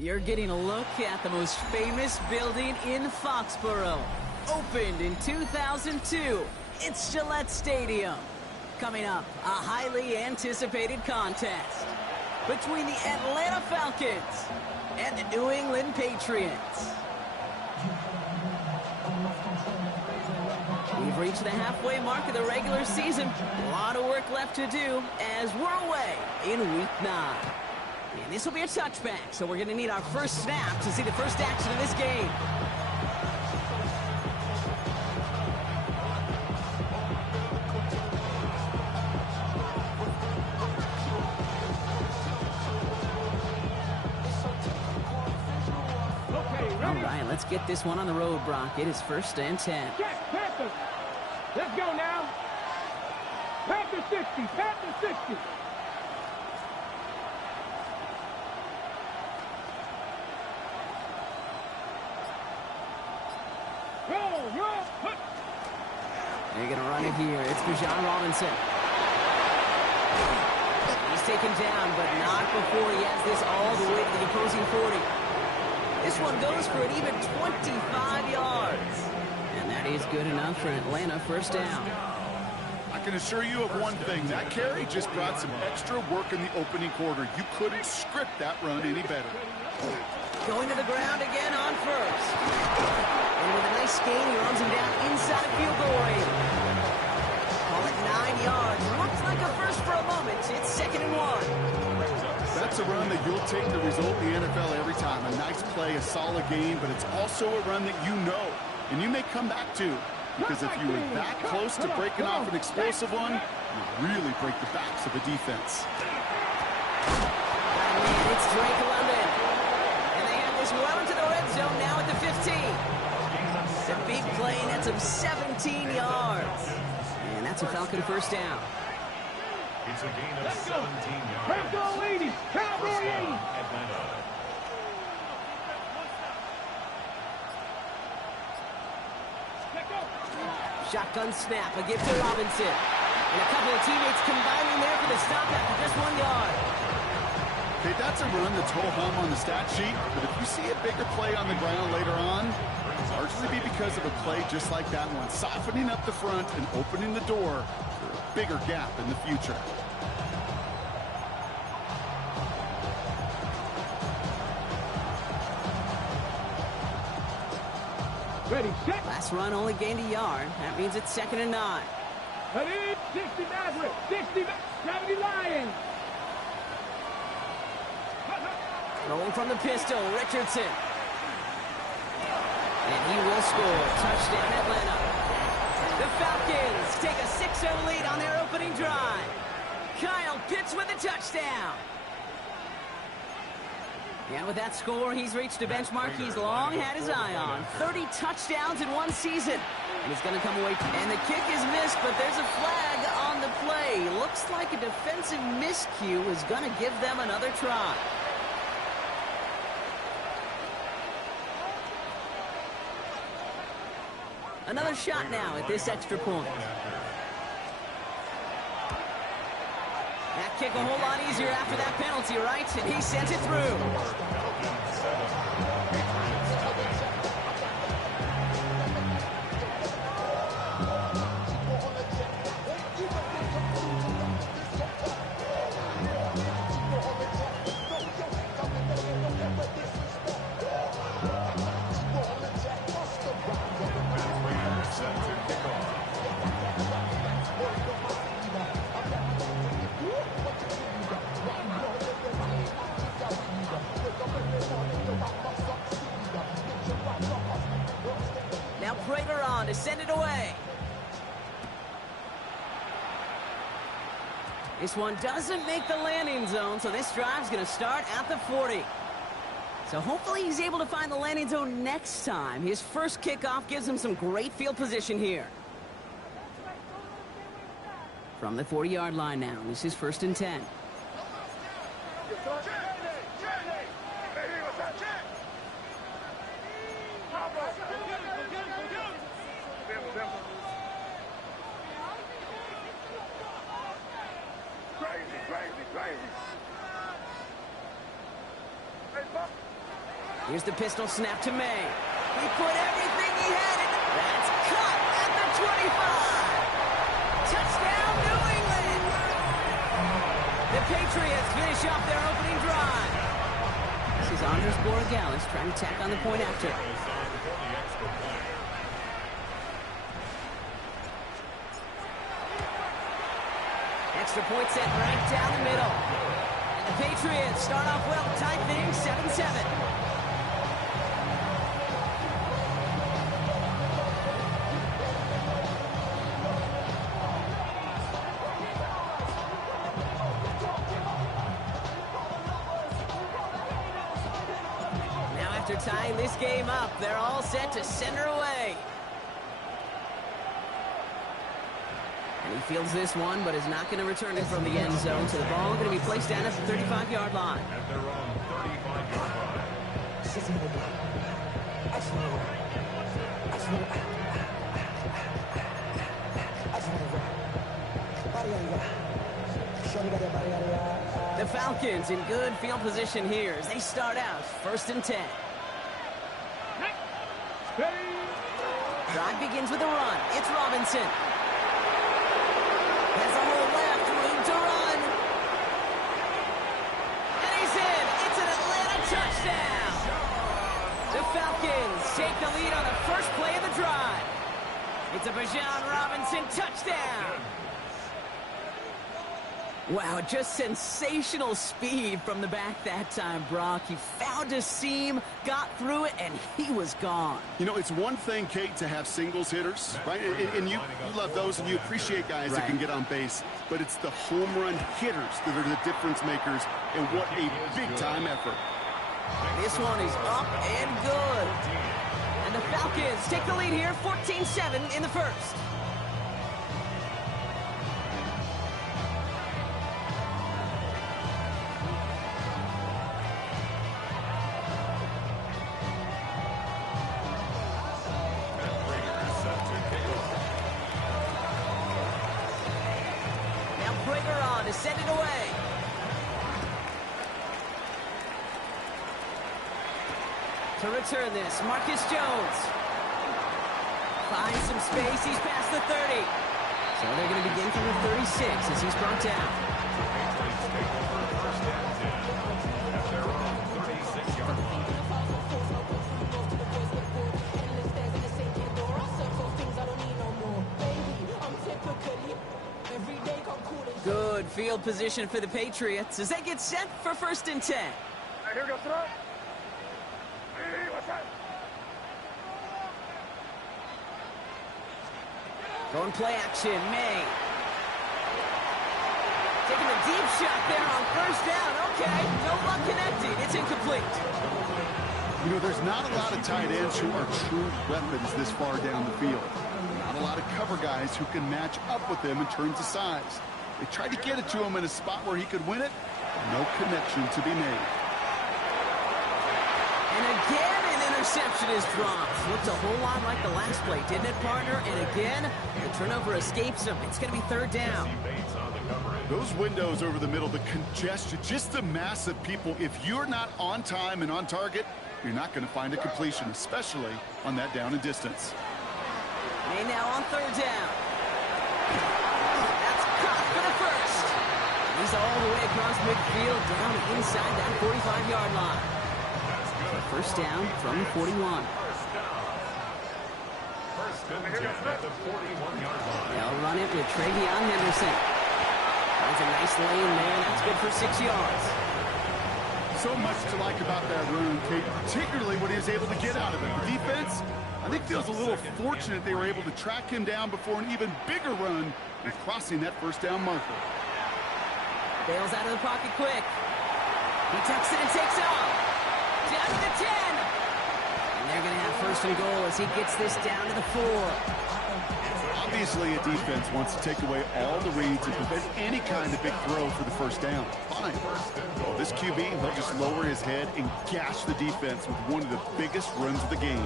You're getting a look at the most famous building in Foxborough. Opened in 2002, it's Gillette Stadium. Coming up, a highly anticipated contest between the Atlanta Falcons and the New England Patriots. We've reached the halfway mark of the regular season. A lot of work left to do as we're away in Week 9. And this will be a touchback, so we're going to need our first snap to see the first action of this game. All right, let's get this one on the road, Brock. It is 1st and 10. Check, Panthers. Let's go now. Panthers 60, Panthers 60. They're going to run it here. It's Bijan Robinson. He's taken down, but not before he has this all the way to the opposing 40. This one goes for an even 25 yards. And that is good enough for Atlanta first down. I can assure you of one thing. That carry just brought some extra work in the opening quarter. You couldn't script that run any better. Going to the ground again on first. And with a nice gain, he runs him down inside of field goal range. Call it 9 yards. Looks like a first for a moment. It's 2nd and 1. That's a run that you'll take the result in the NFL every time. A nice play, a solid game, but it's also a run that you know, and you may come back to. Because if you were that close to breaking off an explosive one, you really break the backs of the defense. And it's Drake London. And they have this well into the red zone now at the 15. The big play nets him 17 yards. And that's a Falcon first down. It's a gain of 17 yards. Cowboy 80, Cowboy 80. Atlanta. Shotgun snap, a give to Robinson. And a couple of teammates combining there for the stop after just 1 yard. Okay, that's a run that's ho-hum on the stat sheet, but if you see a bigger play on the ground later on, it'll largely be because of a play just like that one, softening up the front and opening the door for a bigger gap in the future. Ready, set. Last run only gained a yard. That means it's 2nd and 9. Ready, 60 Nazareth, 60 70 Lions. Rolling from the pistol, Richardson. And he will score. Touchdown, Atlanta. The Falcons take a 6-0 lead on their opening drive. Kyle Pitts with a touchdown. And with that score, he's reached a benchmark he's long had his eye on. 30 touchdowns in one season. And he's going to come away. And the kick is missed, but there's a flag on the play. Looks like a defensive miscue is going to give them another try. Another shot now at this extra point. That kick a whole lot easier after that penalty, right? And he sent it through. Now Prater on to send it away. This one doesn't make the landing zone, so this drive's going to start at the 40. So hopefully he's able to find the landing zone next time. His first kickoff gives him some great field position here. From the 40-yard line now, this is 1st and 10. Crazy. Hey, Buck. Here's the pistol snap to May. He put everything he had in. That's caught at the 25. Touchdown, New England. The Patriots finish off their opening drive. This is Andres Borregales trying to tack on the point after. Extra point set right down the middle. And the Patriots start off well, tie things 7-7. Now after tying this game up, they're all set to send her away. And he fields this one, but is not going to return it from the end zone. So the ball going to be placed down at the 35-yard line. At their own 35-yard line. The Falcons in good field position here as they start out 1st and 10. Drive begins with a run. It's Robinson. Has a hole left, room to run. And he's in. It's an Atlanta touchdown. The Falcons take the lead on the first play of the drive. It's a Bijan Robinson touchdown. Wow, just sensational speed from the back that time, Brock. He found a seam, got through it, and he was gone. You know, it's one thing, Kate, to have singles hitters, right? And you love those, and you appreciate guys that can get on base. But it's the home run hitters that are the difference makers, and what a big-time effort. This one is up and good. And the Falcons take the lead here, 14-7 in the first. To send it away. To return this, Marcus Jones finds some space. He's past the 30. So they're going to begin from the 36 as he's brought down. At their own 36-yard line. Good field position for the Patriots as they get set for 1st and 10. Here we go, throw. Hey, what's that? Going play action, May. Taking a deep shot there on 1st down. Okay, no luck connecting. It's incomplete. You know, there's not a lot of tight ends who are true weapons this far down the field. Not a lot of cover guys who can match up with them in terms of size. They tried to get it to him in a spot where he could win it. No connection to be made. And again, an interception is dropped. Looked a whole lot like the last play, didn't it, partner? And again, the turnover escapes him. It's going to be 3rd down. Those windows over the middle, the congestion, just the mass of people. If you're not on time and on target, you're not going to find a completion, especially on that down and distance. May now on 3rd down. That's caught for the first. He's all the way across midfield, down inside that 45-yard line. So 1st down from the 41. First and 10 at the 41-yard line. They'll run it with Travion Henderson. That's a nice lane there. That's good for 6 yards. So much to like about that run, Kate, particularly what he was able to get out of it. The defense, I think, feels a little fortunate they were able to track him down before an even bigger run and crossing that 1st down marker. Bails out of the pocket quick. He tucks it and takes off. Down to the 10. And they're going to have 1st and goal as he gets this down to the 4. Obviously, a defense wants to take away all the reads and prevent any kind of big throw for the 1st down. Fine. Well, this QB, he'll just lower his head and gash the defense with one of the biggest runs of the game.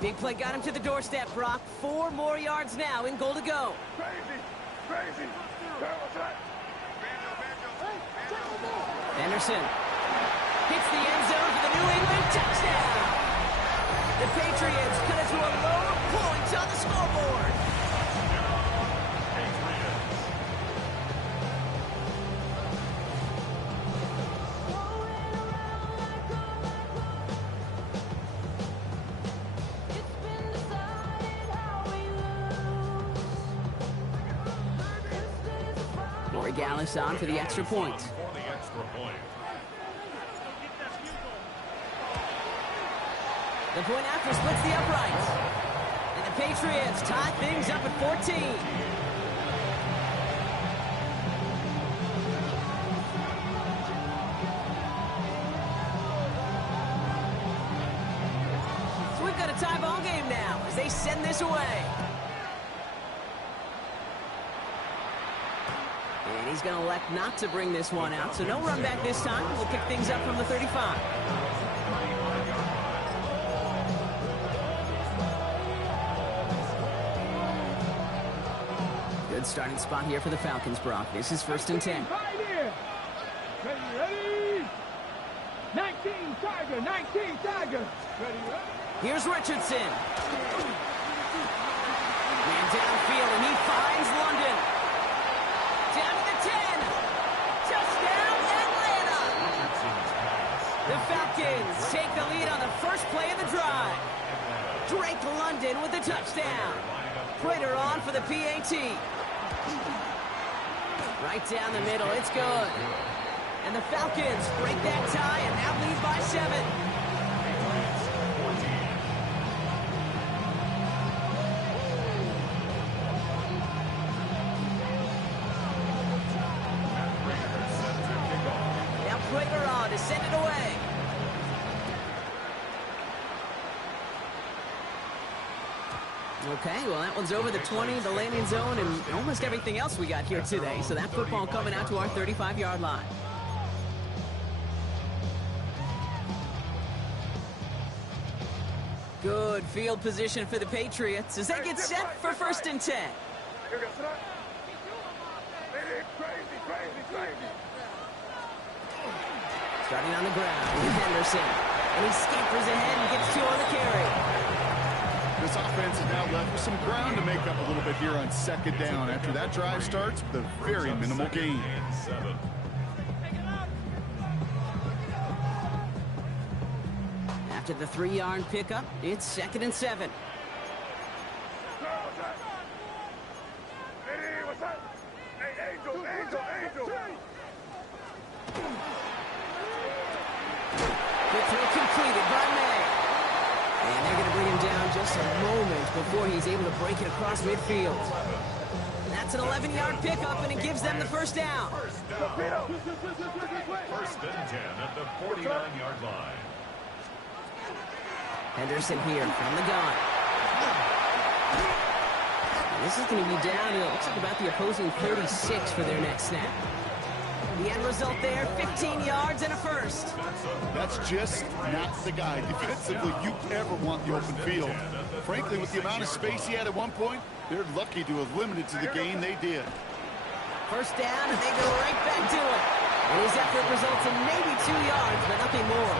Big play got him to the doorstep, Brock. 4 more yards now in goal to go. Crazy. Henderson Hits the end zone for the New England touchdown. The Patriots cut it to a load of points on the scoreboard. Gallus on for the extra point. The point after splits the uprights. And the Patriots tie things up at 14. So we've got a tie ball game now as they send this away. And he's going to elect not to bring this one out, so no run back this time. We'll pick things up from the 35. Good starting spot here for the Falcons, Brock. This is 1st and 10. Ready? 19 Tiger, 19 Tiger. Ready? Here's Richardson. Man downfield, and he finds London. Down to the 10. Touchdown, Atlanta. The Falcons take the lead on the first play of the drive. Drake London with the touchdown. Prater on for the PAT. Right down the middle, it's good. And the Falcons break that tie and now lead by 7. To send it away. Okay, well, that one's over the 20, the landing zone, and almost everything else we got here today. So that football coming out to our 35-yard line. Good field position for the Patriots as they get set for 1st and 10. Starting on the ground with Henderson. And he scampers ahead and gets 2 on the carry. This offense is now left with some ground to make up a little bit here on 2nd down after that drive starts with a very minimal gain. After the 3-yard pickup, it's 2nd and 7. Completed by May. And they're going to bring him down just a moment before he's able to break it across midfield. That's an 11-yard pickup, and it gives them the 1st down. 1st and 10 at the 49-yard line. Henderson here from the gun. And this is going to be down, and it looks like about the opposing 36 for their next snap. The end result there, 15 yards and a 1st. That's just not the guy defensively you ever want the open field. Frankly, with the amount of space he had at one point, they're lucky to have limited to the gain they did. 1st down, and they go right back to it. And his effort results in maybe 2 yards, but nothing more.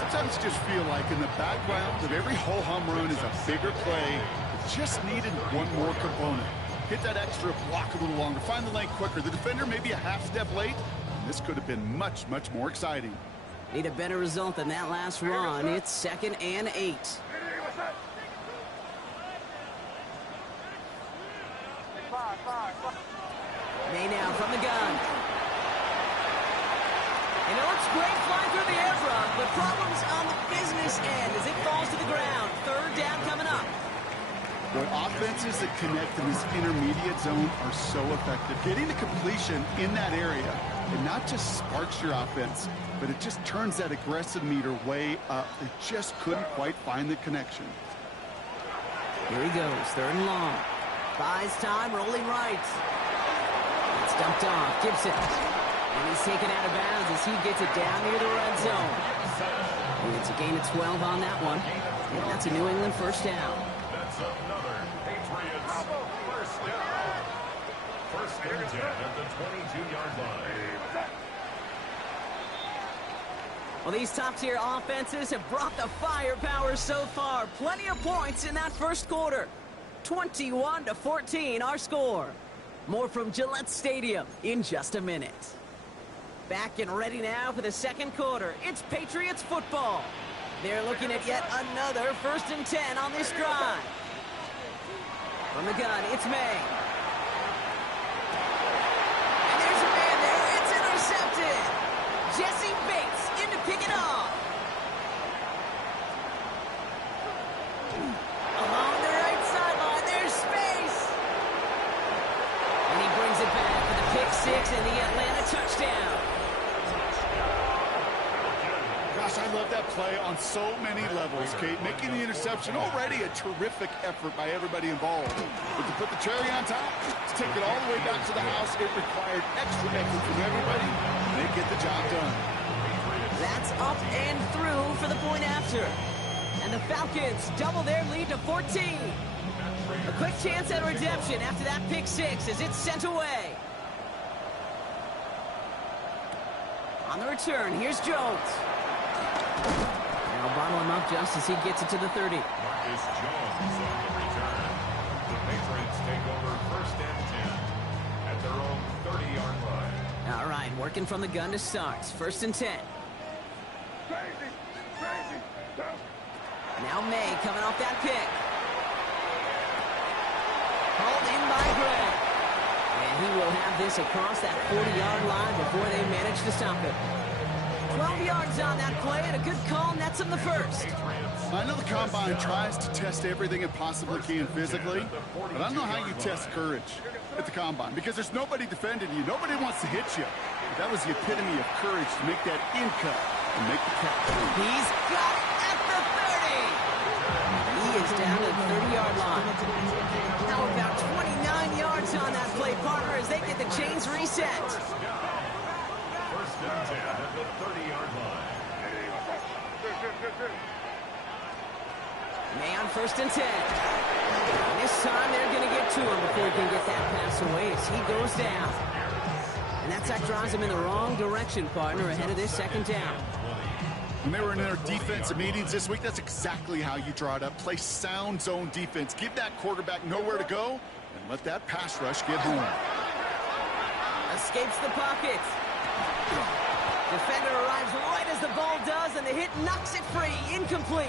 Sometimes you just feel like in the background of every whole home run is a bigger play. It just needed one more component. Hit that extra block a little longer. Find the lane quicker. The defender maybe a half step late. And this could have been much, much more exciting. Need a better result than that last run. It's 2nd and 8. May now from the gun. And it looks great flying through the air, Brock, but problems on the business end as it falls to the ground. 3rd down coming up. The offenses that connect in this intermediate zone are so effective. Getting the completion in that area, it not just sparks your offense, but it just turns that aggressive meter way up. They just couldn't quite find the connection. Here he goes, 3rd and long. Buys time, rolling right. It's dumped off, Gibson. And he's taken out of bounds as he gets it down near the red zone. And it's a gain of 12 on that one. And that's a New England 1st down. That's another Patriots 1st down. 1st and 10 at the 22-yard line. Well, these top-tier offenses have brought the firepower so far. Plenty of points in that first quarter. 21-14, our score. More from Gillette Stadium in just a minute. Back and ready now for the second quarter. It's Patriots football. They're looking at yet another 1st and 10 on this drive. From the gun, it's May. And there's a man there. It's intercepted. Jesse Bates in to pick it off. Along the right sideline, there's space. And he brings it back for the pick six and the Atlanta touchdown. Gosh, I love that play on so many levels, Kate. Making the interception already a terrific effort by everybody involved. But to put the cherry on top, to take it all the way back to the house, it required extra effort from everybody. And they get the job done. That's up and through for the point after. And the Falcons double their lead to 14. A quick chance at redemption after that pick six as it's sent away. On the return, here's Jones. Now bottle him up just as he gets it to the 30. Marcus Jones on the return. The Patriots take over 1st and 10 at their own 30-yard line. All right, working from the gun to start. 1st and 10. Now May coming off that pick. Hauled in by Gray. And he will have this across that 40-yard line before they manage to stop it. 12 yards on that play and a good call nets him the first. I know the Combine tries to test everything it possibly can physically, but I don't know how you test courage at the Combine because there's nobody defending you. Nobody wants to hit you. But that was the epitome of courage to make that in cut and make the catch. He's got it at the 30. He is down to the 30-yard line. Now about 29 yards on that play, partner, as they get the chains reset. 1st and 10 at the 30-yard line. May on 1st and 10. And this time they're going to get to him before he can get that pass away as he goes down. And that sack drives him in the wrong direction, partner, ahead of this 2nd down. When they were in their defensive meetings this week, that's exactly how you draw it up. Play sound zone defense. Give that quarterback nowhere to go and let that pass rush get home. Escapes the pocket. Defender arrives right as the ball does, and the hit knocks it free. Incomplete.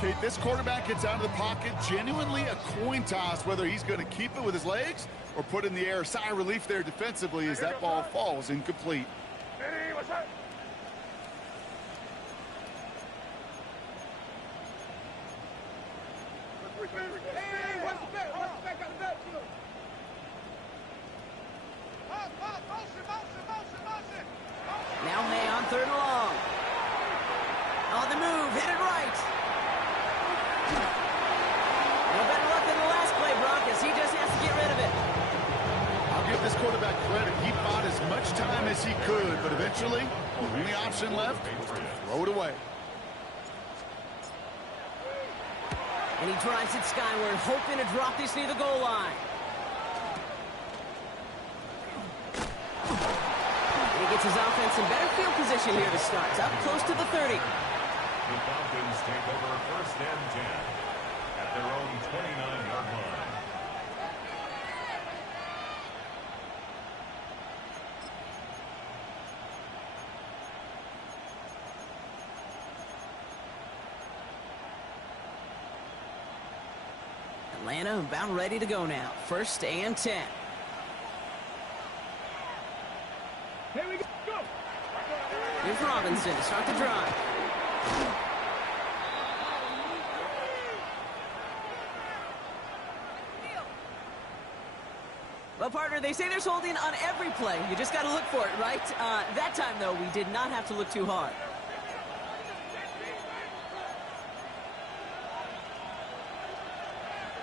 Kate, this quarterback gets out of the pocket, genuinely a coin toss whether he's going to keep it with his legs or put in the air. Sigh of relief there defensively as that ball falls incomplete. Hey, what's up? Hey, what's the bet? What's the bet? Got the bet. Now May on 3rd and long. On the move, headed right. No better luck than the last play, Brock, as he just has to get rid of it. I'll give this quarterback credit. He bought as much time as he could, but eventually, the only option left was to throw it away. And he drives it skyward, hoping to drop this near the goal line. And he gets his offense in better field position here to start. Up close to the 30. The Falcons take over 1st and 10 at their own 29-yard line. Atlanta about ready to go now. 1st and 10. Here we go. Here's Robinson to start the drive. Well, partner, they say there's holding on every play. You just got to look for it, right? That time, though, we did not have to look too hard.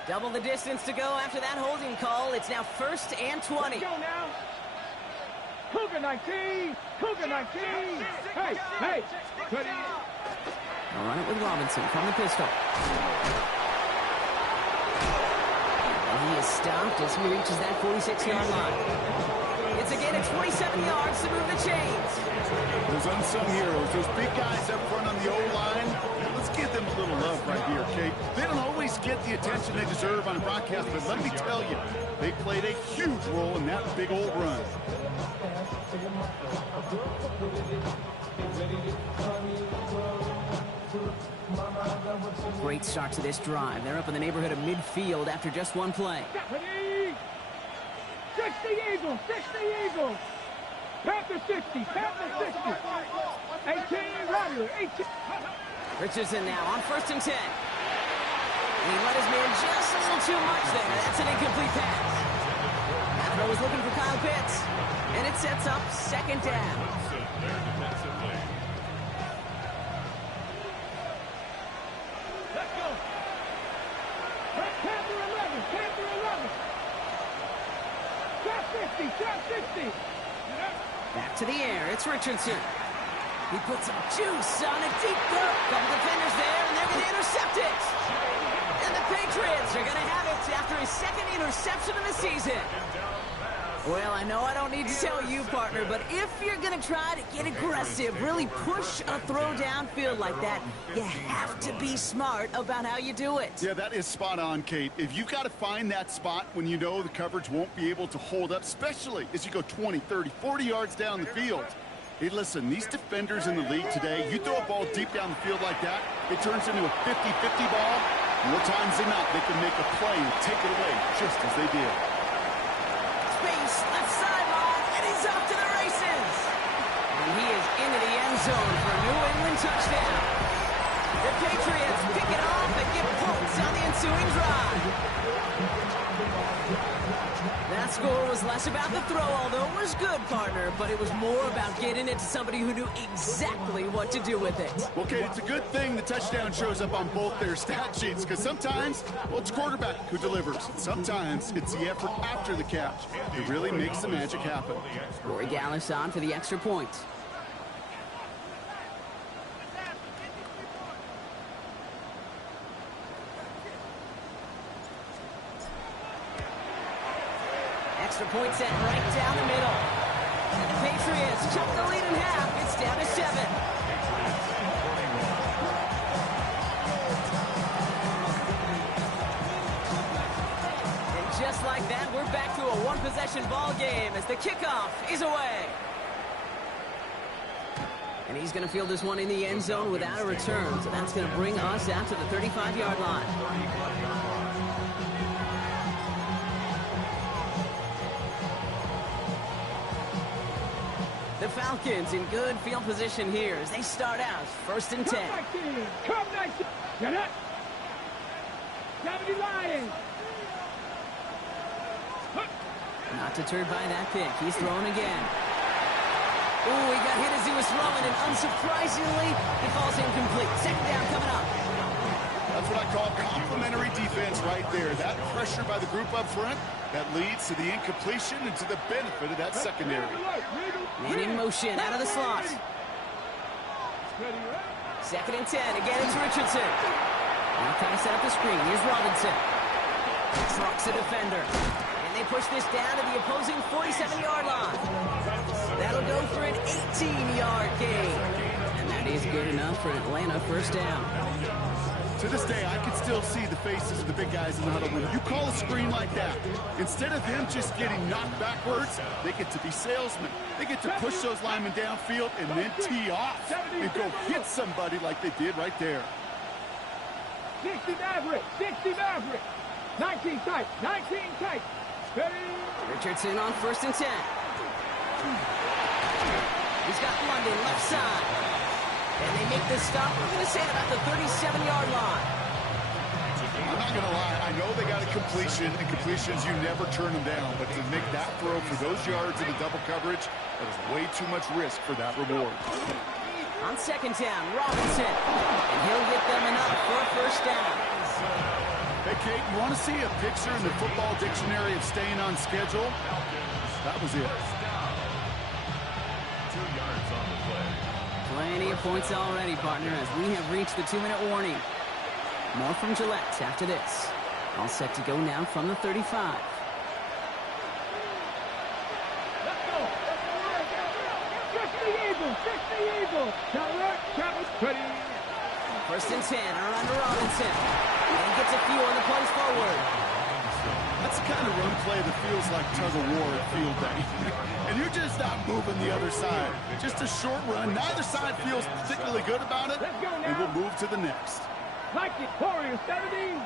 Double the distance to go after that holding call. It's now 1st and 20. Let's go now. Cougar 19. Cougar 19. Hey, hey. I'll run it with Robinson from the pistol. And he is stopped as he reaches that 46-yard line. It's a gain of 27 yards to move the chains. Those unsung heroes, those big guys up front on the O-line, let's give them a little love right here, Kate. They don't always get the attention they deserve on broadcast, but let me tell you, they played a huge role in that big old run. Great start to this drive. They're up in the neighborhood of midfield after just one play. 60 Eagles, 60 Eagles. Panther 60, Panther 60. 18, Roger, 18. Richardson now on 1st and 10. And he let his man just a little too much there. That's an incomplete pass. That throw was looking for Kyle Pitts. And it sets up 2nd down. Let's go. Panther 11, Panther 11. Shot 50, shot 60. Back to the air. It's Richardson. He puts some juice on a deep throw. Couple defenders there, and they're going to intercept it. And the Patriots are going to have it after his 2nd interception of the season. Well, I know I don't need to tell you, partner, but if you're going to try to get aggressive, really push a throw downfield like that, you have to be smart about how you do it. Yeah, that is spot on, Kate. If you've got to find that spot when you know the coverage won't be able to hold up, especially as you go 20, 30, 40 yards down the field. Hey, listen, these defenders in the league today, you throw a ball deep down the field like that, it turns into a 50-50 ball. More times than not, they can make a play and take it away just as they did. Space, left sideline, and he's off to the races. And he is into the end zone for a New England touchdown. The Patriots pick it off and get points on the ensuing drive. That score was less about the throw, although it was good, partner, but it was more about getting it to somebody who knew exactly what to do with it. Well, Kate, it's a good thing the touchdown shows up on both their stat sheets, because sometimes, well, it's quarterback who delivers. Sometimes it's the effort after the catch that really makes the magic happen. Corey Gallis on for the extra point. Extra point set right down the middle. And the Patriots chop the lead in half. It's down to 7. And just like that, we're back to a one-possession ball game as the kickoff is away. And he's going to field this one in the end zone without a return. So that's going to bring us out to the 35-yard line. The Falcons in good field position here as they start out 1st and 10. Come 19. Get up. 70 Lions. Not deterred by that pick. He's throwing again. Ooh, he got hit as he was throwing, and unsurprisingly, it falls incomplete. 2nd down coming up. That's what I call complimentary defense right there. That pressure by the group up front, that leads to the incompletion and to the benefit of that secondary. And in motion, out of the slot. 2nd and 10. Again, it's Richardson. Now trying to set up the screen. Here's Robinson. Trucks a defender. And they push this down to the opposing 47-yard line. That'll go for an 18-yard gain. And that is good enough for an Atlanta 1st down. To this day, I can still see the faces of the big guys in the huddle. When you call a screen like that, instead of him just getting knocked backwards, they get to be salesmen. They get to push those linemen downfield and then tee off and go hit somebody like they did right there. 60 Maverick, 60 Maverick. 19 tight, 19 tight. Richardson on 1st and 10. He's got London left side. And they make this stop, we're going to say, about the 37-yard line. I'm not going to lie. I know they got a completion, and completions, you never turn them down. But to make that throw for those yards in the double coverage, that is way too much risk for that reward. On 2nd down, Robinson. And he'll get them enough for a 1st down. Hey, Kate, you want to see a picture in the football dictionary of staying on schedule? That was it. 2 yards on the play. Plenty of points already, partner, as we have reached the 2-minute warning. More from Gillette after this. All set to go now from the 35. Let's go. Eagle. Fix the Eagle. Direct, travel, ready. First and 10, around to Robinson. And he gets a few on the punch forward. That's the kind of run play that feels like tug-of-war at field day. And you're just not moving the other side. Just a short run. Neither side feels particularly good about it. And we'll move to the next. Like it. Warrior 70.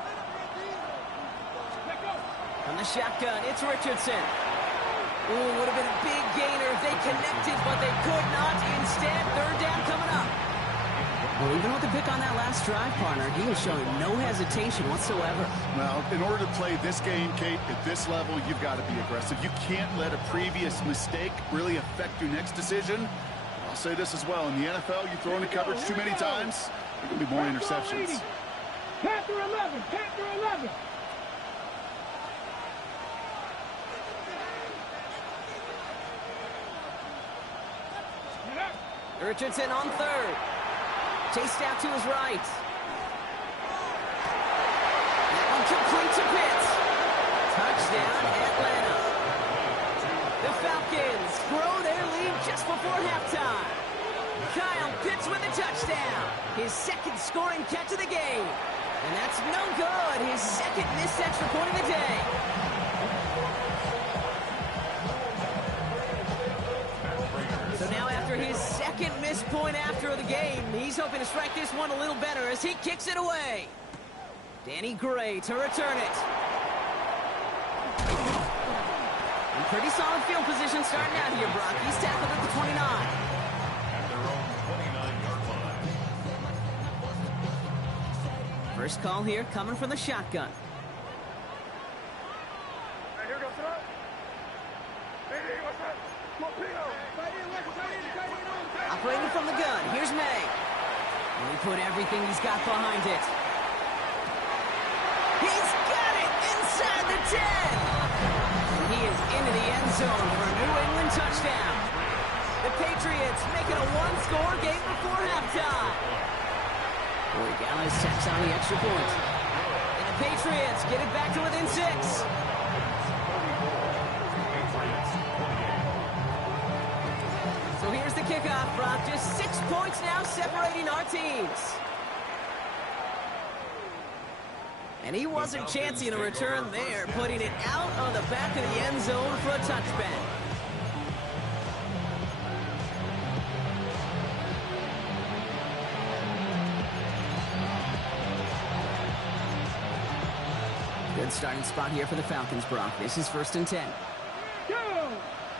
From the shotgun, it's Richardson. Ooh, would have been a big gainer if they connected, but they could not. Instead, third down coming up. Well, even with the pick on that last drive, partner, he was showing no hesitation whatsoever. Well, in order to play this game, Kate, at this level, you've got to be aggressive. You can't let a previous mistake really affect your next decision. I'll say this as well. In the NFL, you throw into coverage too many times, there are going to be more interceptions. Panther 11. Panther 11. Richardson on third. Chased out to his right. That one complete to Pitts. Touchdown, Atlanta. The Falcons grow their lead just before halftime. Kyle Pitts with a touchdown. His second scoring catch of the game. And that's no good. His second missed extra point of the day. So now after his second missed point after the game, he's hoping to strike this one a little better as he kicks it away. Danny Gray to return it. And pretty solid field position starting out here, Brock. He's tackled at the 29. At their own 29-yard line. First call here coming from the shotgun. Here goes it. Hey, what's up? Operating from the gun, here's May. And he put everything he's got behind it. He's got it inside the 10. And he is into the end zone for a New England touchdown. The Patriots make it a one-score game before halftime. Boy, Gallis tacks on the extra point. And the Patriots get it back to within 6. So here's the kickoff, Brock. Just 6 points now separating our teams. And he wasn't chancing a return there, putting it out on the back of the end zone for a touchback. Good starting spot here for the Falcons, Brock. This is first and 10. Go!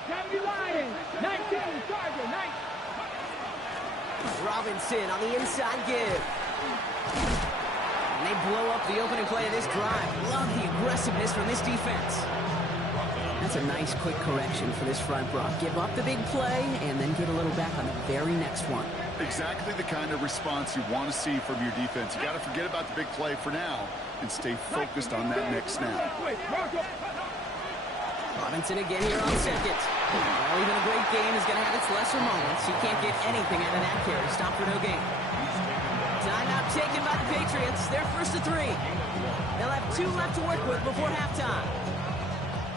Gotta be lying. 19, Charger, 19. Robinson on the inside give. And they blow up the opening play of this drive. Love the aggressiveness from this defense. That's a nice quick correction for this front, Brock. Give up the big play and then get a little back on the very next one. Exactly the kind of response you want to see from your defense. You got to forget about the big play for now and stay focused on that next snap. Robinson again here on second. Well, even a great game is going to have its lesser moments. He can't get anything out of that carry. Stop for no gain. Timeout taken by the Patriots. They're first to 3. They'll have 2 left to work with before halftime.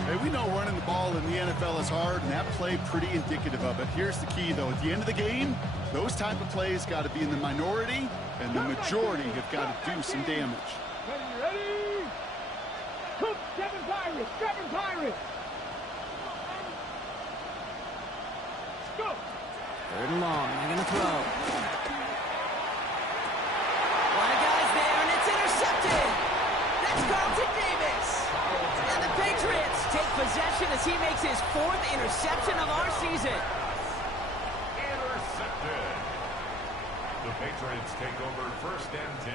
Hey, we know running the ball in the NFL is hard, and that play pretty indicative of it. Here's the key, though. At the end of the game, those type of plays got to be in the minority, and the majority have got to do some damage. Ready? Cook, 7 Pirates, 7 Pirates. Go. Third and long. They're going to throw. A lot of guys there, and it's intercepted. That's Carlton Davis. And the Patriots take possession as he makes his 4th interception of our season. Intercepted. The Patriots take over first and 10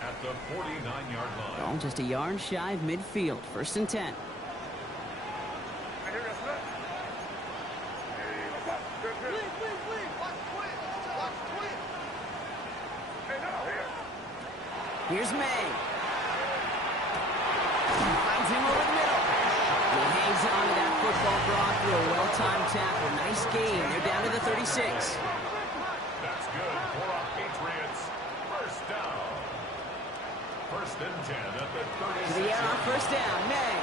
at the 49-yard line. Oh, just a yard shy of midfield. First and 10. Here's May. Finds him over the middle. He hangs on to that football, Brock, through a well-timed tackle. Nice gain. They're down to the 36. That's good for our Patriots. First down. First and 10 at the 36. To the air on first down. May.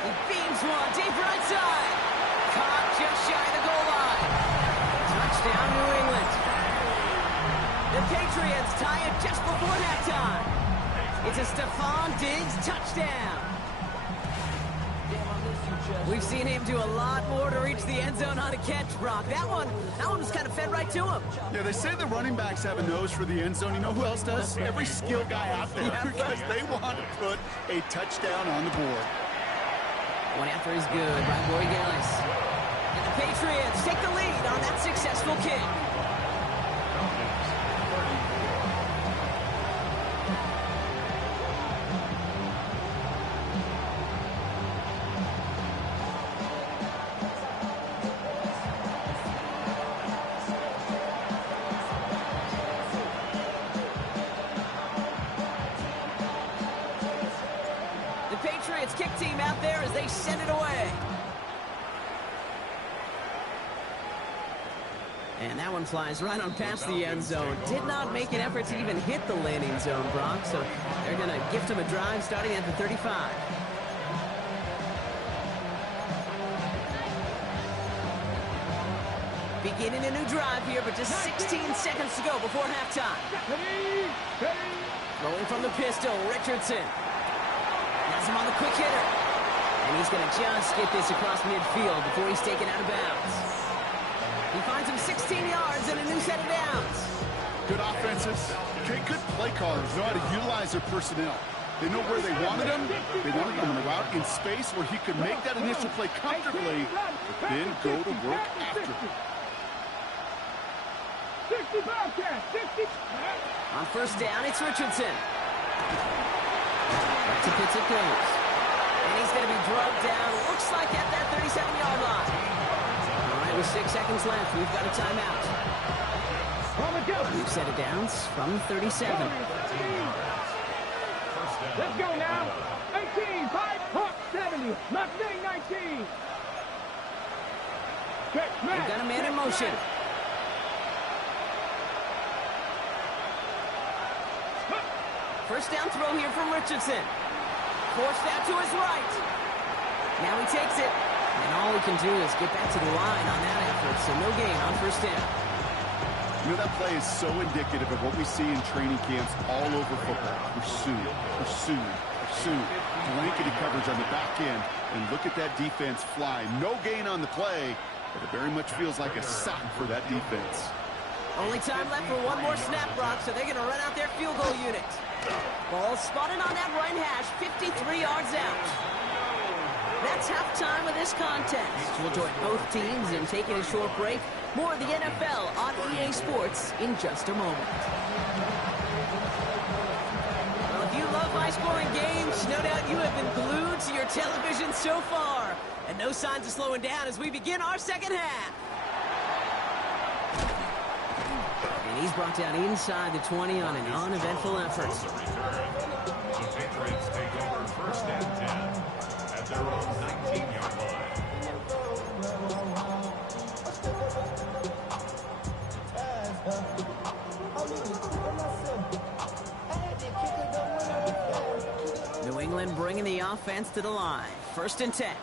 He beams one deep right side. Caught just shy of the goal line. First down, New England. The Patriots tie it just before halftime. It's a Stephon Diggs touchdown. We've seen him do a lot more to reach the end zone on a catch, Brock. That one was kind of fed right to him. Yeah, they say the running backs have a nose for the end zone. You know who else does? Every skill guy out there, because they want to put a touchdown on the board. One after is good by Borregales. And the Patriots take the lead on that successful kick. Patriots kick team out there as they send it away. And that one flies right on past the end zone. Did not make an effort to even hit the landing zone, Brock. So they're going to gift him a drive starting at the 35. Beginning a new drive here, but just 16 seconds to go before halftime. Rolling from the pistol, Richardson. Has him on the quick hitter. And he's going to just get this across midfield before he's taken out of bounds. He finds him 16 yards and a new set of downs. Good offenses. Okay, good play callers know how to utilize their personnel. They know where they wanted him. They wanted him on a route in space where he could make that initial play comfortably, but then go to work after. 60 Bobcat, 60. On first down, it's Richardson. Back to Pitts it goes. And he's going to be drugged down, looks like at that 37-yard line. All right, with 6 seconds left, we've got a timeout. We've set it downs from 37. Let's go now. 18, 5, Hawk, 70. Mustang, 19. We've got a man in motion. First down throw here from Richardson. Forced out to his right. Now he takes it. And all he can do is get back to the line on that effort. So no gain on first down. You know, that play is so indicative of what we see in training camps all over football. Pursue, pursue, pursue. Blankety coverage on the back end. And look at that defense fly. No gain on the play, but it very much feels like a sack for that defense. Only time left for one more snap, Brock, so they're going to run out their field goal unit. Ball spotted on that right hash, 53 yards out. That's halftime of this contest. We'll join both teams in taking a short break. More of the NFL on EA Sports in just a moment. Well, if you love high-scoring games, no doubt you have been glued to your television so far. And no signs of slowing down as we begin our second half. And he's brought down inside the 20 on an uneventful effort. The Patriots take over first and 10 at their own 19-yard line. New England bringing the offense to the line. First and 10.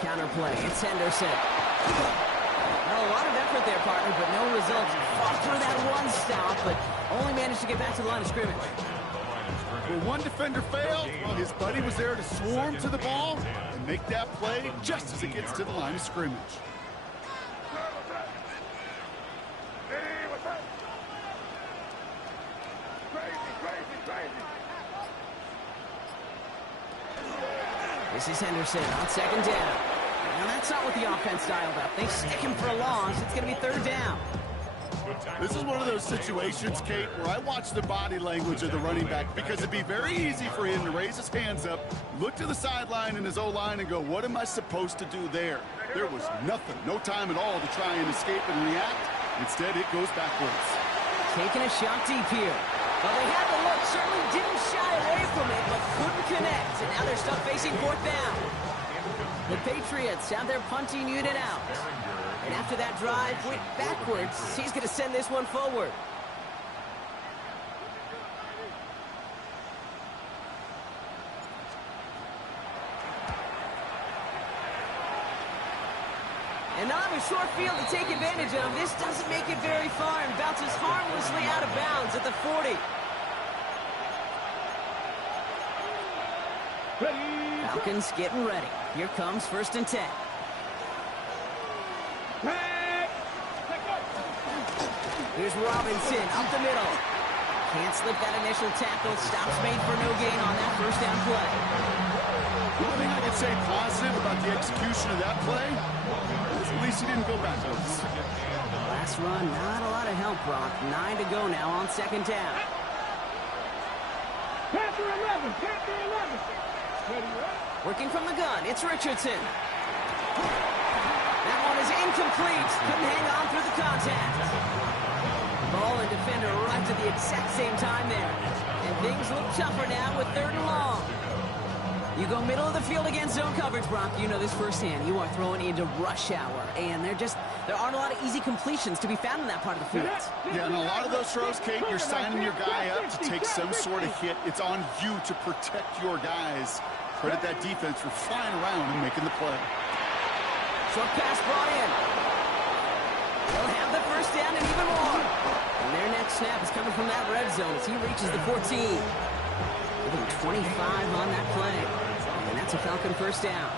Counterplay, it's Henderson. Well, a lot of effort there, partner, but no results. Fought through that one stop, but only managed to get back to the line of scrimmage. When one defender failed, his buddy was there to swarm to the ball and make that play just as it gets to the line of scrimmage. This is Henderson on second down. And that's not what the offense dialed up. They stick him for a loss. It's going to be third down. This is one of those situations, Kate, where I watch the body language of the running back because it'd be very easy for him to raise his hands up, look to the sideline in his O-line and go, what am I supposed to do there? There was nothing, no time at all to try and escape and react. Instead, it goes backwards. Taking a shot deep here. Well, they had the look, certainly didn't shy away from it, but couldn't connect. And now they're stuck facing fourth down. The Patriots have their punting unit out. And after that drive went backwards, he's going to send this one forward. they'll have a short field to take advantage of. This doesn't make it very far and bounces harmlessly out of bounds at the 40. Falcons getting ready. Here comes 1st and 10. Here's Robinson up the middle. Can't slip that initial tackle. Stops made for no gain on that 1st down play. One thing I can say positive about the execution of that play is at least he didn't go backwards. Last run, not a lot of help, Brock. 9 to go now on 2nd down. Panther 11, Panther 11. Working from the gun, it's Richardson. That one is incomplete. Couldn't hang on through the contact. Ball and defender arrived at the exact same time there. And things look tougher now with 3rd and long. You go middle of the field against zone coverage, Brock. You know this firsthand. You are throwing into rush hour. And there aren't a lot of easy completions to be found in that part of the field. Yeah, and a lot of those throws, Kate, you're signing your guy up to take some sort of hit. It's on you to protect your guys. Credit that defense for flying around and making the play. Short pass brought in. They'll have the 1st down and even more. And their next snap is coming from that red zone as he reaches the 14. Give him 25 on that play. And that's a Falcon 1st down.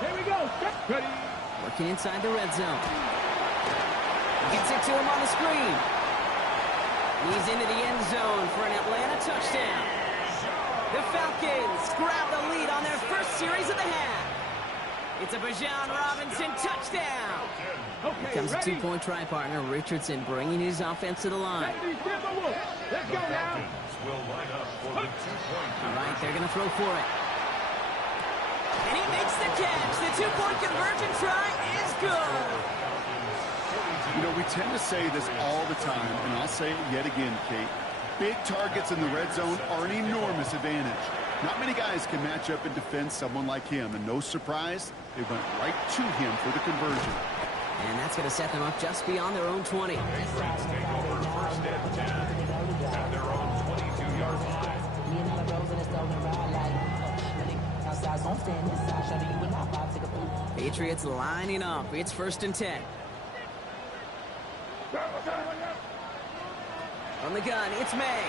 Here we go. Ready. Working inside the red zone. Gets it to him on the screen. He's into the end zone for an Atlanta touchdown. The Falcons grab the lead on their 1st series of the half. It's a Bijan Robinson touchdown. Here comes a 2-point try partner, Richardson, bringing his offense to the line. Let's go now. All right, they're going to throw for it. And he makes the catch. The 2-point conversion try is good. You know, we tend to say this all the time, and I'll say it yet again, Kate. Big targets in the red zone are an enormous advantage. Not many guys can match up and defend someone like him, and no surprise, they went right to him for the conversion. And that's going to set them up just beyond their own 20. Patriots take over 1st and 10 at their own 22-yard line. Patriots lining up. It's 1st and 10. From the gun, it's May.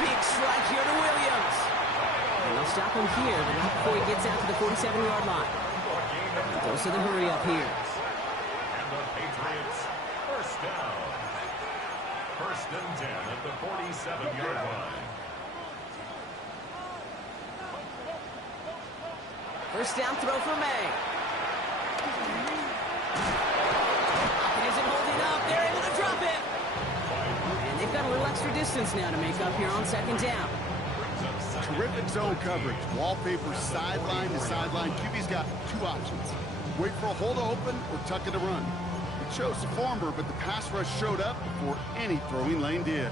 Big strike here to Williams. And they'll stop him here, but not before he gets out to the 47-yard line. And goes to the hurry up here. And the Patriots 1st down. 1st and 10 at the 47-yard line. 1st down throw for May. Isn't holding up. They're able to drop it. And they've got a little extra distance now to make up here on 2nd down. Terrific zone coverage. Wallpaper sideline to sideline. QB's got 2 options. Wait for a hole to open or tuck it to run. It chose the former, but the pass rush showed up before any throwing lane did.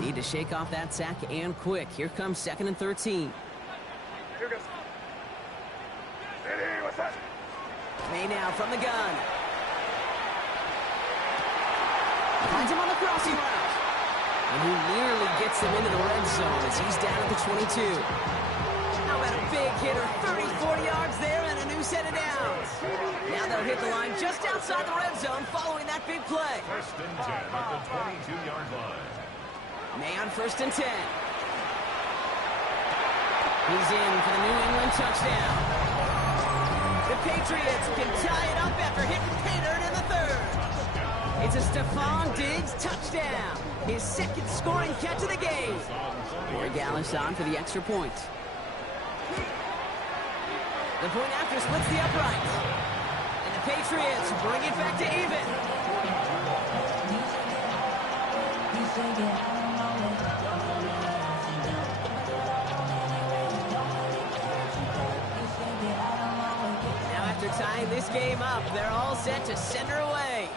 Need to shake off that sack and quick. Here comes 2nd and 13. May now from the gun. Finds him on the crossing route. And he nearly gets them into the red zone as he's down at the 22. How about a big hitter? 30, 40 yards there and a new set of downs. Now they'll hit the line just outside the red zone following that big play. 1st and 10 at the 22-yard line. May on 1st and 10. He's in for the New England touchdown. The Patriots can tie it up after hitting pay dirt in the 3rd. It's a Stephon Diggs touchdown. His 2nd scoring catch of the game. Corey Gallis on for the extra point. The point after splits the uprights. And the Patriots bring it back to even. Now after tying this game up, they're all set to send her away.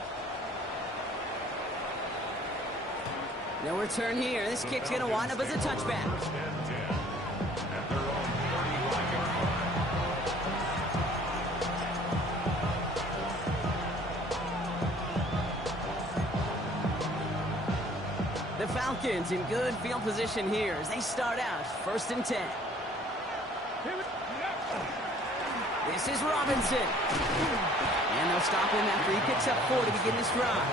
No return here. This kick's going to wind up as a touchback. The Falcons in good field position here as they start out 1st and 10. This is Robinson. And they'll stop him after he picks up 4 to begin this drive.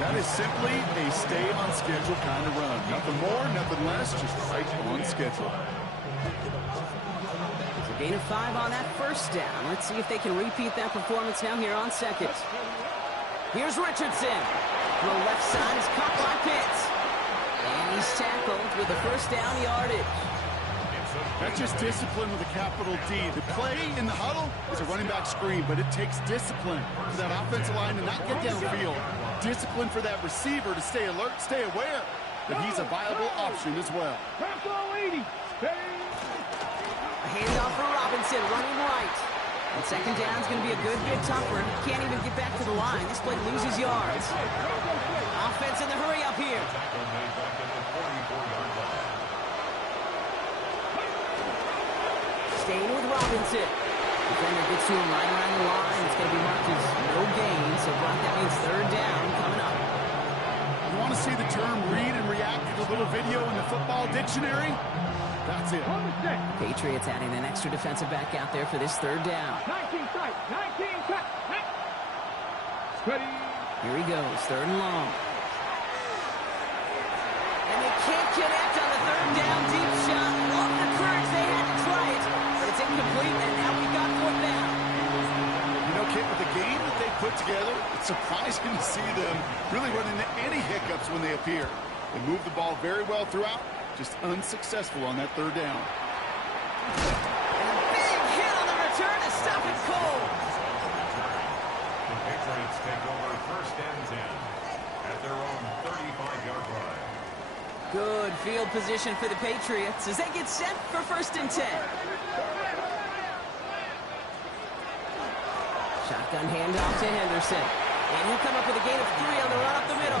That is simply a stay-on-schedule kind of run. Nothing more, nothing less, just right on schedule. It's a gain of 5 on that 1st down. Let's see if they can repeat that performance now here on 2nd. Here's Richardson. To the left side is caught by Pitts. And he's tackled with the 1st down yardage. That's just discipline with a capital D. The play in the huddle is a running back screen, but it takes discipline for that offensive line to not get downfield. Discipline for that receiver to stay alert, stay aware that he's a viable option as well. A handoff for Robinson, running right. And 2nd down is going to be a good bit tougher. He can't even get back to the line. This play loses yards. Offense in the hurry up here. Staying with Robinson. Defender gets to him right around the line. It's going to be marked as no gain. So Brock, that means 3rd down coming up. You want to see the term read and react to the little video in the football dictionary? That's it. Patriots adding an extra defensive back out there for this 3rd down. 19 tight, 19 tight. Ready. Here he goes, 3rd and long. And they can't connect on the 3rd down deep shot. Love the courage they had to try it. But it's incomplete, and now we've got 4th down. You know, Kit, with the game that they put together, it's surprising to see them really run into any hiccups when they appear. They move the ball very well throughout. Just unsuccessful on that 3rd down. And a big hit on the return to stop it cold. The Patriots take over 1st and 10 at their own 35-yard line. Good field position for the Patriots as they get set for 1st and 10. Shotgun handoff to Henderson. And he'll come up with a gain of 3 on the run up the middle.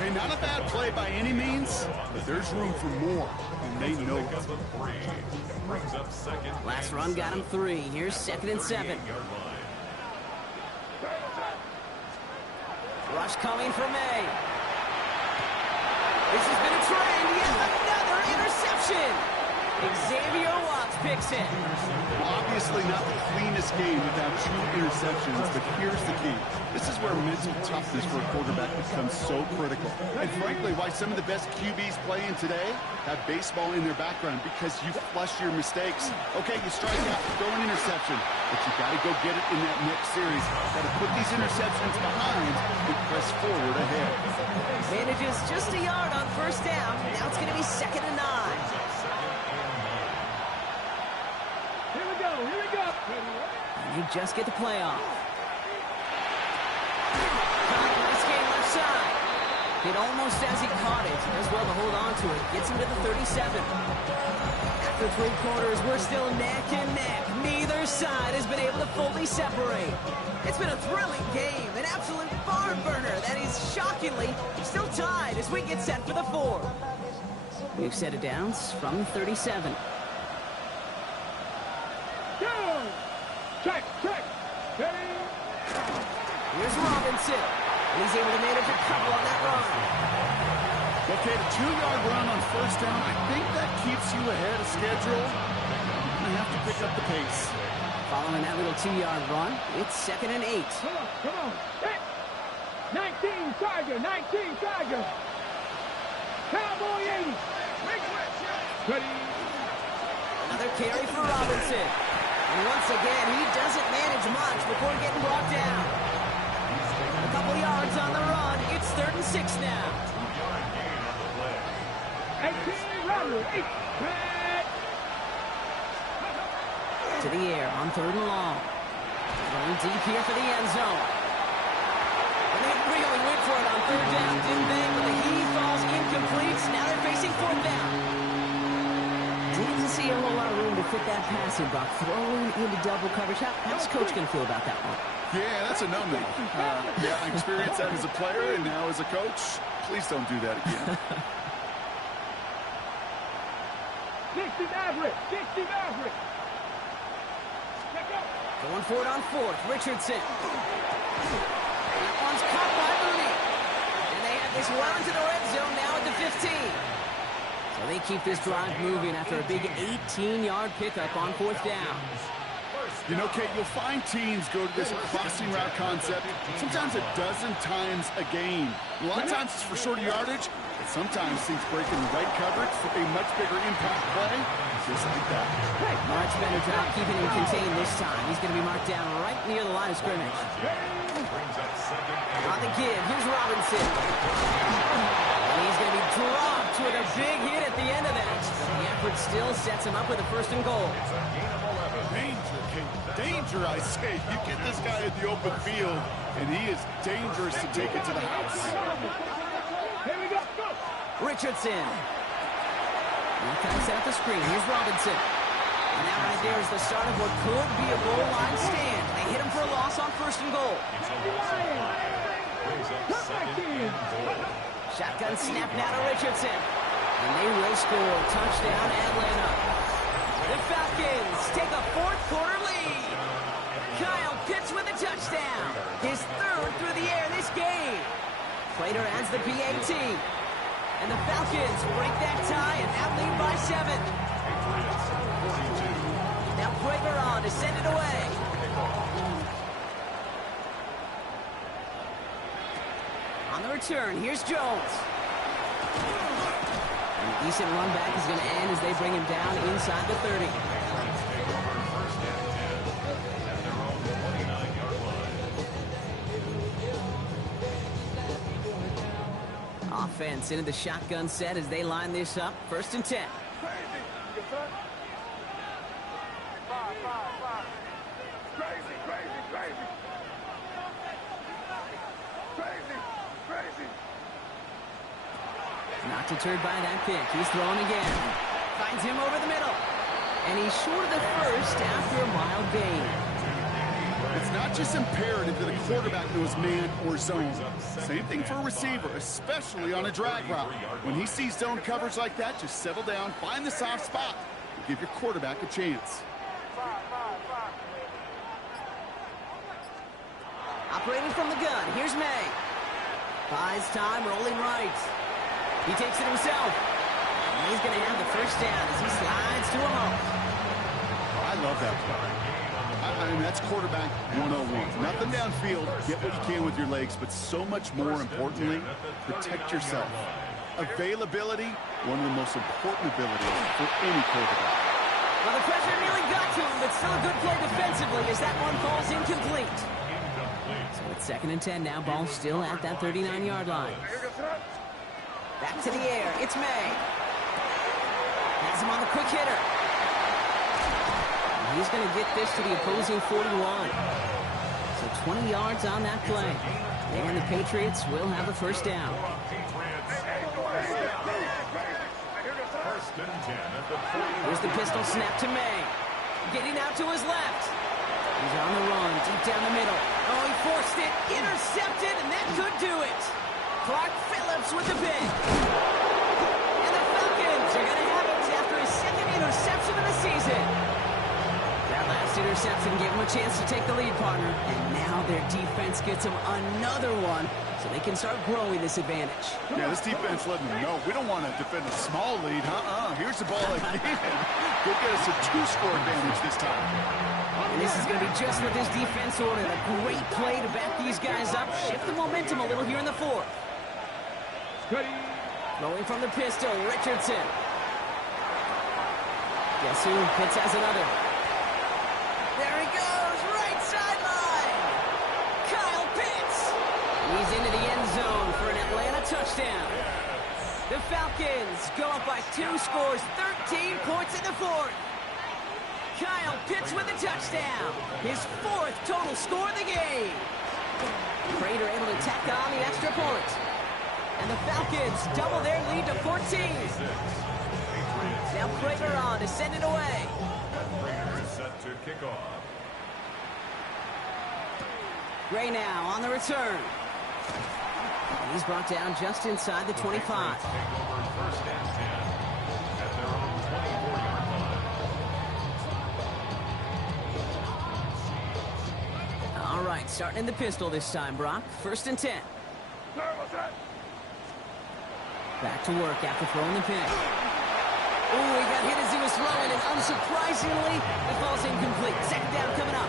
Hey, not a bad play by any means, but there's room for more, and they know it. Last run got him 3. Here's 2nd and 7. Rush coming for May. This has been a trend. Yet another interception. Xavier Watts picks it. Obviously not the cleanest game without 2 interceptions, but here's the key. This is where mental toughness for a quarterback becomes so critical. And frankly, why some of the best QBs playing today have baseball in their background, because you flush your mistakes. Okay, you strike out, throw an interception, but you got to go get it in that next series. Got to put these interceptions behind and press forward ahead. Manages just a yard on 1st down. Now it's going to be 2nd and 9. Here we go, here we go. And you just get the playoff. Nice game left side. Hit almost as he caught it. Does well to hold on to it. Gets him to the 37. After 3 quarters, we're still neck and neck. Neither side has been able to fully separate. It's been a thrilling game, an absolute barn burner that is shockingly still tied as we get set for the 4th. We've set it down from the 37. Check, check. Ready. Here's Robinson. And he's able to manage a couple on that run. Okay, the 2-yard run on 1st down, I think that keeps you ahead of schedule. You have to pick up the pace. Following that little 2-yard run, it's 2nd and 8. Come on. Hey. 19 Tiger, 19 Tiger. Cowboy 80. Ready. Another carry for Robinson. And once again, he doesn't manage much before getting brought down. A couple yards on the run. It's 3rd and 6 now. 18 runner, 8. To the air on 3rd and long. Going deep here for the end zone. And they really went for it on 3rd down, didn't they? But the he falls incomplete. Now they're facing 4th down. Didn't see a whole lot of room to fit that passing, Buck. Throwing into double coverage. How's Coach going to feel about that one? Yeah, that's a no-no. Yeah, I experienced that as a player and now as a coach. Please don't do that again. 60 Maverick, 60 Maverick. Going for it on 4th. Richardson. That one's caught by Mooney. And they have the this well into the red zone now at the 15. So they keep this drive moving after a big 18-yard pickup on 4th down. You know, Kate, you'll find teams go to this crossing route concept sometimes a dozen times a game. A lot of times it's for shorter yardage, but sometimes things break in the right coverage for a much bigger impact play, just like that. Much better job keeping him contained this time. He's going to be marked down right near the line of scrimmage. On the give, here's Robinson. And he's going to be dropped with a big hit at the end of that. The effort still sets him up with a 1st and goal. Danger, Kate. Danger, I say. You get this guy in the open field, and he is dangerous to take it to the house. Here we go. Go. Richardson. Now kind of set up the screen. Here's Robinson. And that right there is the start of what could be a goal line stand. They hit him for a loss on 1st and goal. Shotgun snap now to Richardson. And they will score. Touchdown, Atlanta. The Falcons take a 4th quarter lead. Kyle Pitts with a touchdown. His 3rd through the air this game. Prater adds the PAT. And the Falcons break that tie and now lead by 7. Now Prater on to send it away. On the return, here's Jones. And a decent run back is going to end as they bring him down inside the 30. Offense into the shotgun set as they line this up. 1st and 10. Not deterred by that pick. He's throwing again. Finds him over the middle. And he's short of the 1st after a mild gain. It's not just imperative that a quarterback knows man or zone. Same thing for a receiver, especially on a drag route. When he sees zone coverage like that, just settle down, find the soft spot, and give your quarterback a chance. Operating from the gun, here's May. Buys time, rolling right. He takes it himself. And he's going to have the 1st down as he slides to a home. I love that play. I mean, that's quarterback 101. Nothing downfield, get what you can with your legs, but so much more importantly, protect yourself. Availability, one of the most important abilities for any quarterback. Well, the pressure nearly got to him, but still a good play defensively as that one falls incomplete. So it's 2nd and 10 now. Ball still at that 39-yard line. Back to the air. It's May. Has him on the quick hitter. And he's going to get this to the opposing 41. So 20 yards on that play. And the Patriots will have the 1st down. Here's the pistol snap to May. Getting out to his left. He's on the run, deep down the middle. Oh, he forced it. Intercepted, and that could do it. Clark Phillips with the pick. And the Falcons are going to have it after his 2nd interception of the season. That last interception gave him a chance to take the lead, partner. And now their defense gets them another one, so they can start growing this advantage. Yeah, this defense letting them know we don't want to defend a small lead. Here's the ball again. Go get us a 2-score advantage this time. And this is going to be just what this defense ordered. A great play to back these guys up. Shift the momentum a little here in the 4th. Throwing from the pistol, Richardson. Guess who? Pitts has another. There he goes, right sideline. Kyle Pitts. He's into the end zone for an Atlanta touchdown. The Falcons go up by 2 scores, 13 points in the 4th. Kyle Pitts with a touchdown. His 4th total score of the game. Prater able to tack on the extra point. And the Falcons double their lead to 14. Now Prater on to send it away. Prater is set to kick off. Gray now on the return. And he's brought down just inside the 25. Take over 1st and 10 at their own 24-yard line. All right, starting in the pistol this time, Brock. 1st and 10. Back to work after throwing the pick. Oh, he got hit as he was throwing, and unsurprisingly, the ball's incomplete. Second down coming up.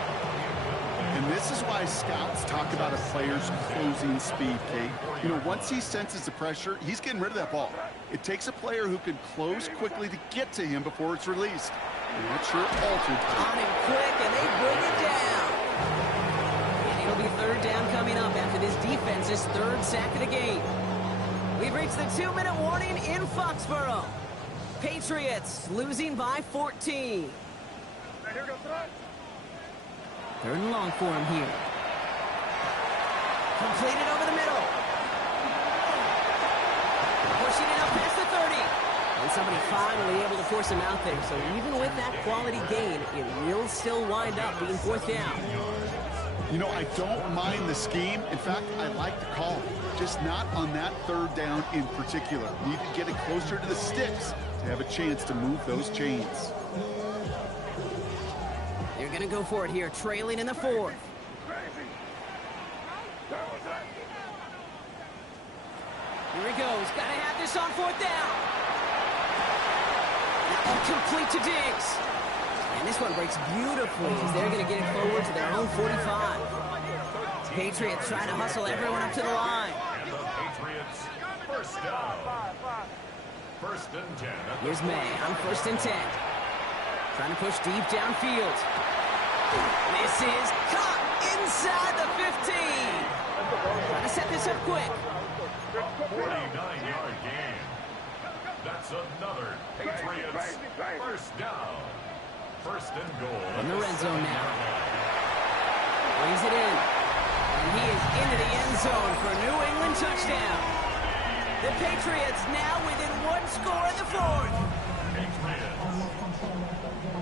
And this is why scouts talk about a player's closing speed, Kate. You know, once he senses the pressure, he's getting rid of that ball. It takes a player who can close quickly to get to him before it's released. And that sure altered. On him quick, and they bring it down. And it'll be third down coming up after this defense's third sack of the game. We've reached the 2-minute warning in Foxborough. Patriots losing by 14. Third and long for him here. Completed over the middle. Pushing it up past the 30. And somebody finally able to force him out there. So even with that quality gain, it will still wind up being fourth down. You know, I don't mind the scheme. In fact, I like the call. Just not on that third down in particular. Need to get it closer to the sticks to have a chance to move those chains. They're going to go for it here, trailing in the fourth. Here he goes. Got to have this on fourth down. That one complete to Diggs. And this one breaks beautifully as they're going to get it forward to their own 45. Patriots trying to hustle everyone up to the line. And the Patriots first down. First and 10. Here's May on first and 10. Trying to push deep downfield. This is caught inside the 15. Trying to set this up quick. 49-yard gain. That's another Patriots first down. First and goal. In the red zone now. Brings it in. And he is into the end zone for a New England touchdown. The Patriots now within one score in the fourth.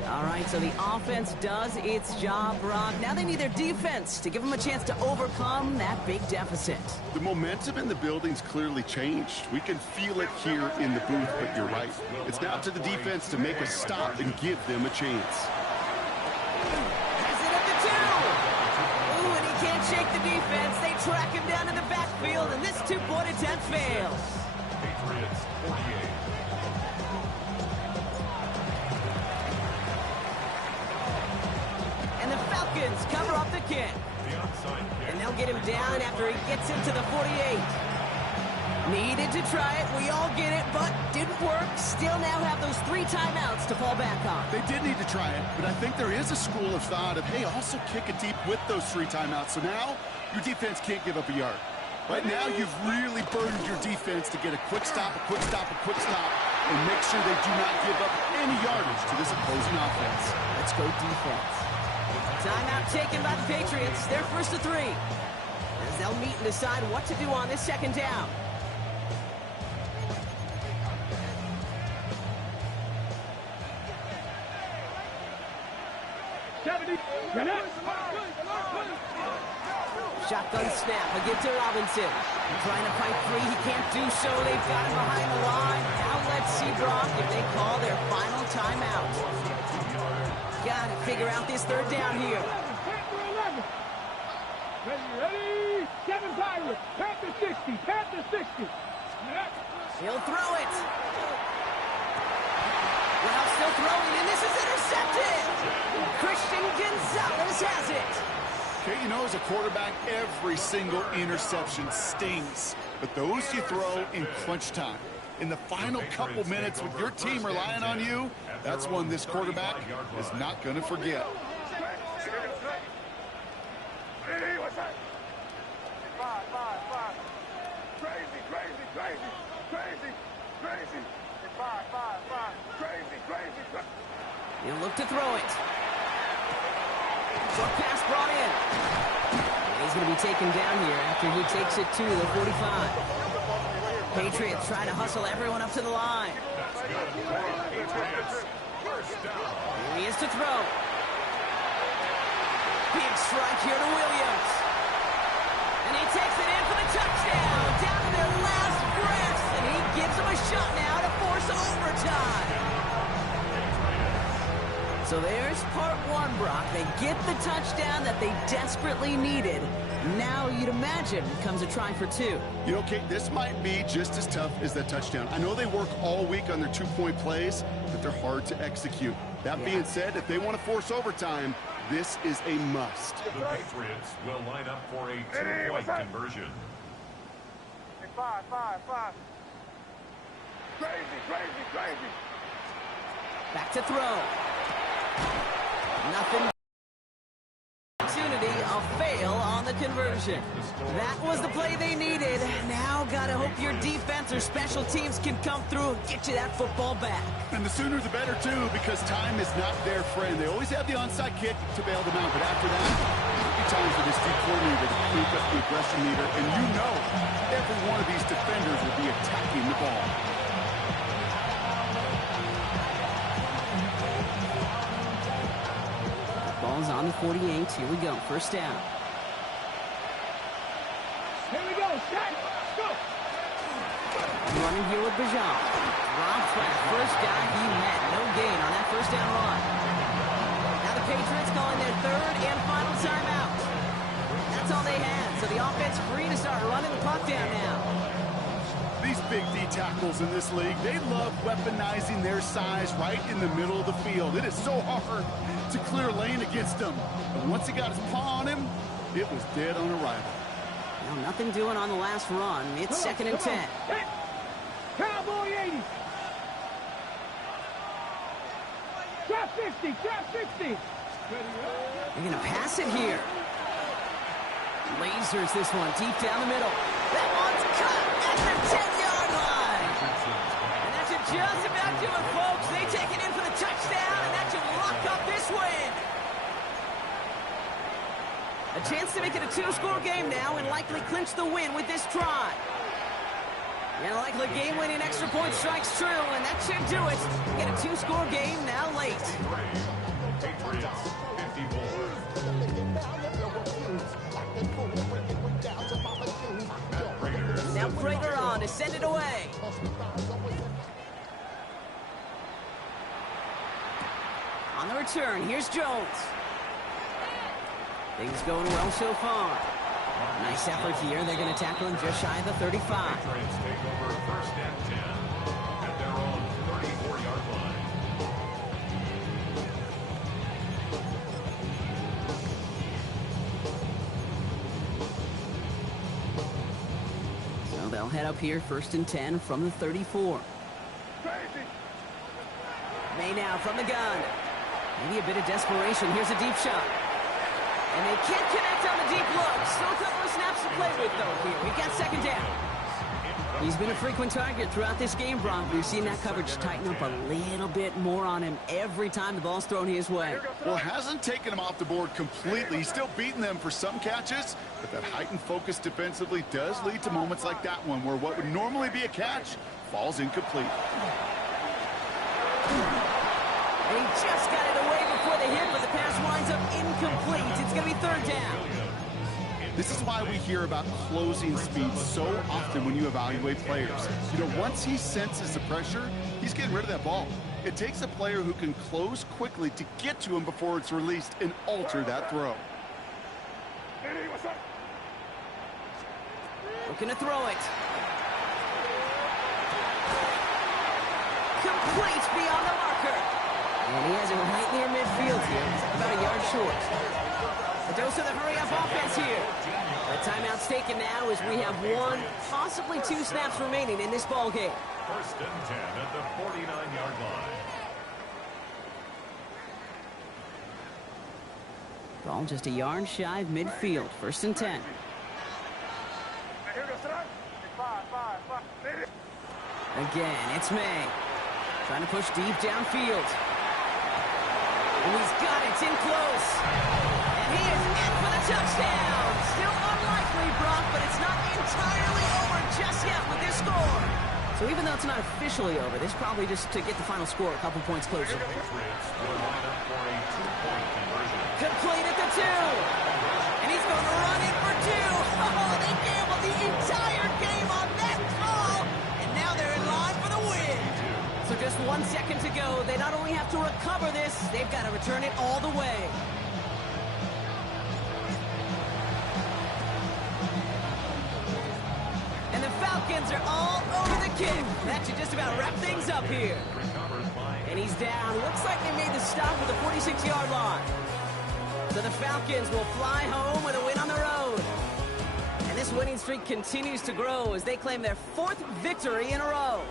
All right, so the offense does its job, Rob. Now they need their defense to give them a chance to overcome that big deficit. The momentum in the building's clearly changed. We can feel it here in the booth, but you're right. It's now to the defense to make a stop and give them a chance. Has it at the 2. Ooh, and he can't shake the defense. They track him down in the backfield, and this two-point attempt fails. Patriots 48. And the Falcons cover up the kick. And they'll get him down after he gets into the 48. Needed to try it. We all get it, but didn't work. Still now have those 3 timeouts to fall back on. They did need to try it, but I think there is a school of thought of, hey, also kick it deep with those 3 timeouts. So now your defense can't give up a yard. Right now you've really burdened your defense to get a quick stop, a quick stop, a quick stop, and make sure they do not give up any yardage to this opposing offense. Let's go defense. Timeout taken by the Patriots. They're first to 3. As they'll meet and decide what to do on this second down. Shotgun snap. He'll give to Robinson. Trying to fight free. He can't do so. They've got him behind the line. Now let's see, Brock, if they call their final timeout. Got to figure out this third down here. Ready? 7 Pirates. Panther 60. Panther 60. He'll throw it. Well, still throwing, and this is intercepted. Christian Gonzalez has it. Okay, you know, as a quarterback, every single interception stings. But those you throw in crunch time. In the final couple minutes with your team relying on you, that's one this quarterback is not going to forget. He'll look to throw it. Short pass brought in. And he's going to be taken down here after he takes it to the 45. Patriots trying to hustle everyone up to the line. Here he is to throw. Big strike here to Williams. And he takes it in for the touchdown. Down to their last breaths. And he gives them a shot now to force overtime. So there's part 1, Brock. They get the touchdown that they desperately needed. Now you'd imagine comes a try for two. You know, Kate, this might be just as tough as that touchdown. I know they work all week on their two-point plays, but they're hard to execute. That being said, if they want to force overtime, this is a must. The Patriots will line up for a two-point conversion. Five. Crazy. Back to throw. Nothing. Opportunity, a fail on the conversion. That was the play they needed. Now gotta hope your defense or special teams can come through and get you that football back. And the sooner the better, too, because time is not their friend. They always have the onside kick to bail them out, but after that, it's time for this deep coordinator to creep up the aggression meter, and you know every one of these defenders will be attacking the ball. Ball's on the 48. Here we go. First down. Here we go. Set. Go. Running here with Bajan. Drops back. First guy he met. No gain on that first down run. Now the Patriots calling their third and final timeout. That's all they had. So the offense free to start running the clock down now. These big D tackles in this league, they love weaponizing their size right in the middle of the field. It is so hard to clear lane against them. But once he got his paw on him, it was dead on arrival. Now nothing doing on the last run. It's second and 10. Hit. Cowboy 80. Drop 60. They're going to pass it here. Lasers this one deep down the middle. That one's cut at the 10-yard line. And that should just about do it, folks. They take it in for the touchdown, and that should lock up this win. A chance to make it a two-score game now and likely clinch the win with this try. And likely game-winning extra point strikes true, and that should do it. Get a two-score game now late. Patriots 54. Now Prater on to send it away. On the return, here's Jones. Things going well so far. Nice effort here. They're going to tackle him just shy of the 35. Patriots take over first and 10 at their own 34-yard line. So they'll head up here first and 10 from the 34. May now from the gun. Maybe a bit of desperation. Here's a deep shot. And they can't connect on the deep look. Still a couple of snaps to play with, though, here. We've got second down. He's been a frequent target throughout this game, Bron. We've seen that coverage tighten up a little bit more on him every time the ball's thrown his way. Well, hasn't taken him off the board completely. He's still beating them for some catches, but that heightened focus defensively does lead to moments like that one where what would normally be a catch falls incomplete. And he just got it away before the hit, but the pass winds up incomplete. It's going to be third down. This is why we hear about closing speed so often when you evaluate players. You know, once he senses the pressure, he's getting rid of that ball. It takes a player who can close quickly to get to him before it's released and alter that throw. Looking to throw it. Complete beyond the marker. And he has it right near midfield here. He's about a yard short. A dose of the hurry-up offense here. The timeout's taken now as we have one, possibly two snaps remaining in this ball game. First and 10 at the 49-yard line. Ball just a yard shy of midfield. First and 10. Again, it's May. Trying to push deep downfield. And he's got it. It's in close. And he is in for the touchdown. Still unlikely, Brock, but it's not entirely over just yet with this score. So even though it's not officially over, this probably just to get the final score a couple points closer. Patriots will line up for a two-point conversion. Complete at the 2. And he's going to run it for 2. Oh, they gambled the entire game on that call. And now they're in line for the win. So just 1 second to go. They not only have to recover this, they've got to return it all the way. Falcons are all over the kick. That should just about wrap things up here. And he's down. Looks like they made the stop at the 46-yard line. So the Falcons will fly home with a win on the road. And this winning streak continues to grow as they claim their 4th victory in a row.